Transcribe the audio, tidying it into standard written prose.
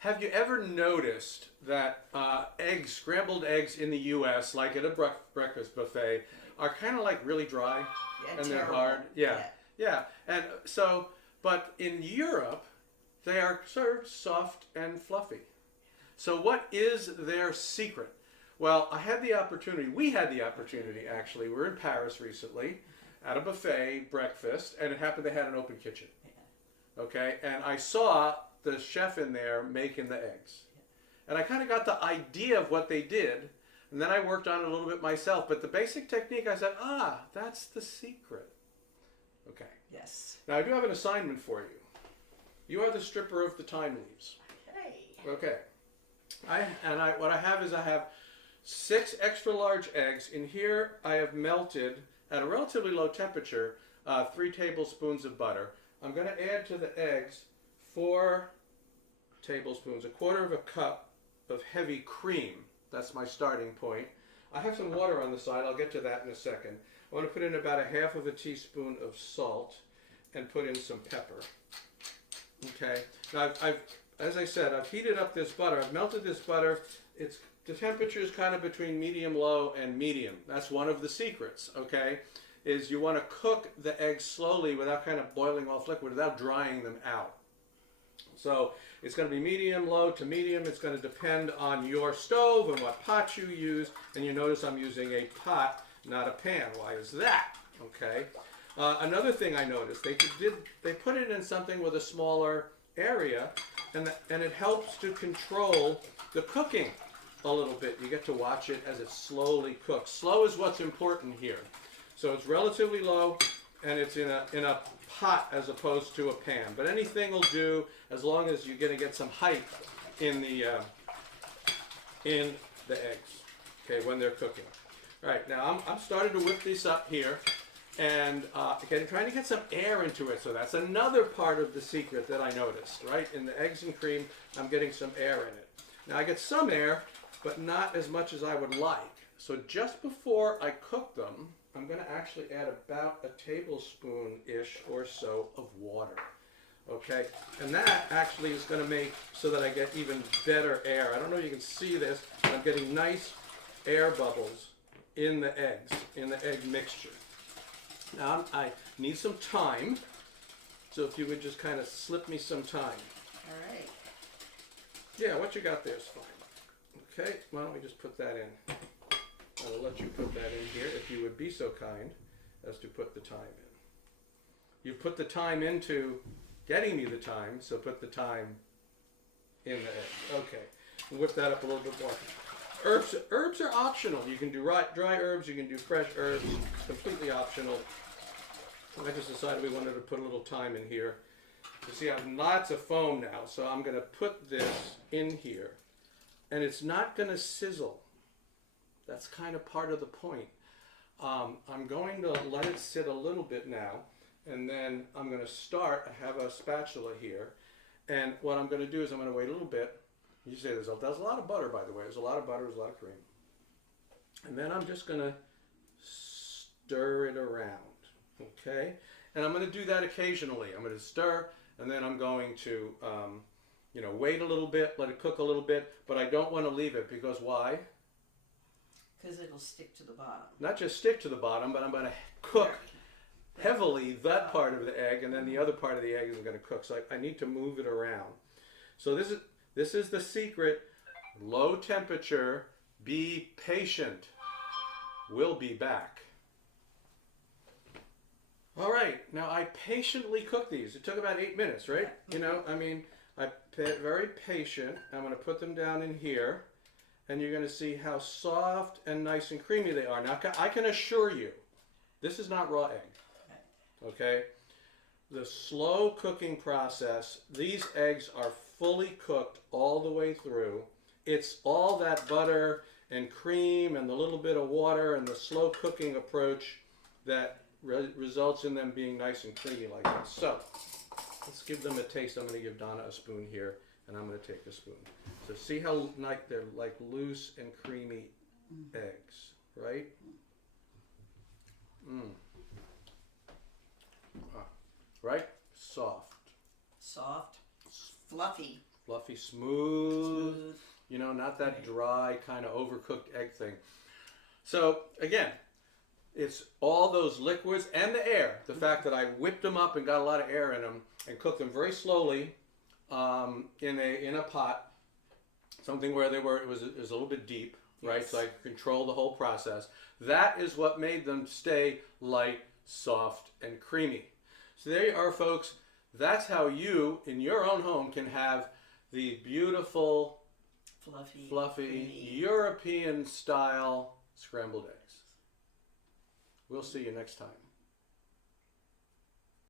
Have you ever noticed that eggs, scrambled eggs in the U.S., like at a breakfast buffet, are kind of like really dry and they're terrible. hard? Yeah, yeah. And so, but in Europe, they are served soft and fluffy. So what is their secret? Well, we had the opportunity actually. We were in Paris recently at a buffet breakfast, and it happened they had an open kitchen. Okay, and I saw the chef in there making the eggs. And I kind of got the idea of what they did, and then I worked on it a little bit myself. But the basic technique, I said, that's the secret. Okay. Yes. Now, I do have an assignment for you. You are the stripper of the time leaves. Okay. Okay. What I have 6 extra large eggs. In here, I have melted, at a relatively low temperature, 3 tablespoons of butter. I'm going to add to the eggs 4 tablespoons, a quarter of a cup of heavy cream. That's my starting point. I have some water on the side. I'll get to that in a second. I want to put in about a half of a teaspoon of salt and put in some pepper. Okay. Now, as I said, I've heated up this butter. I've melted this butter. The temperature is kind of between medium low and medium. That's one of the secrets, okay? Is you want to cook the eggs slowly without kind of boiling off liquid, without drying them out. So it's going to be medium low to medium. It's going to depend on your stove and what pot you use. And you notice I'm using a pot, not a pan. Why is that? Okay. Another thing I noticed, they put it in something with a smaller area, and it helps to control the cooking a little bit. You get to watch it as it slowly cooks. Slow is what's important here. So it's relatively low, and it's in a pot as opposed to a pan. But anything will do as long as you're going to get some height in the eggs. Okay, when they're cooking. All right, now I'm starting to whip these up here, and again, trying to get some air into it. So that's another part of the secret that I noticed. Right, in the eggs and cream, I'm getting some air in it. Now I get some air, but not as much as I would like. So just before I cook them, I'm going to actually add about a tablespoon-ish or so of water. Okay, and that actually is going to make so that I get even better air. I don't know if you can see this, but I'm getting nice air bubbles in the eggs, in the egg mixture. Now I need some time, so if you would just kind of slip me some time. All right. Yeah, what you got there is fine. Okay, why don't we just put that in? I will let you put that in here if you would be so kind as to put the time in. You've put the time into getting me the time, so put the time in the egg. Okay, whip that up a little bit more. Herbs are optional. You can do dry herbs, you can do fresh herbs, completely optional. I just decided we wanted to put a little thyme in here. You see I have lots of foam now, so I'm going to put this in here. And it's not going to sizzle. That's kind of part of the point. I'm going to let it sit a little bit now, and then I'm going to start. I have a spatula here, and what I'm going to do is I'm going to wait a little bit. You say there's a lot of butter, by the way. There's a lot of butter, there's a lot of cream. And then I'm just going to stir it around, okay? And I'm going to do that occasionally. I'm going to stir, and then I'm going to, wait a little bit, let it cook a little bit, but I don't want to leave it because why? Because it'll stick to the bottom. Not just stick to the bottom, but I'm going to cook heavily that part of the egg, and then the other part of the egg isn't going to cook. So I need to move it around. So this is the secret. Low temperature. Be patient. We'll be back. All right. Now I patiently cooked these. It took about 8 minutes, right? I'm very patient. I'm going to put them down in here. And you're going to see how soft and nice and creamy they are. Now, I can assure you, this is not raw egg. Okay? The slow cooking process, these eggs are fully cooked all the way through. It's all that butter and cream and the little bit of water and the slow cooking approach that results in them being nice and creamy like this. So, let's give them a taste. I'm going to give Donna a spoon here. And I'm going to take a spoon. So see how they're like loose and creamy eggs, right? Right? Soft. Soft, fluffy. Fluffy, smooth. Smooth. You know, not that Right. dry kind of overcooked egg thing. So again, it's all those liquids and the air. The fact that I whipped them up and got a lot of air in them and cooked them very slowly in a pot, something where it was a little bit deep, right? Yes. So I could control the whole process. That is what made them stay light, soft, and creamy. So there you are, folks. That's how you, in your own home, can have the beautiful, Fluffy, fluffy, creamy. European-style scrambled eggs. We'll see you next time.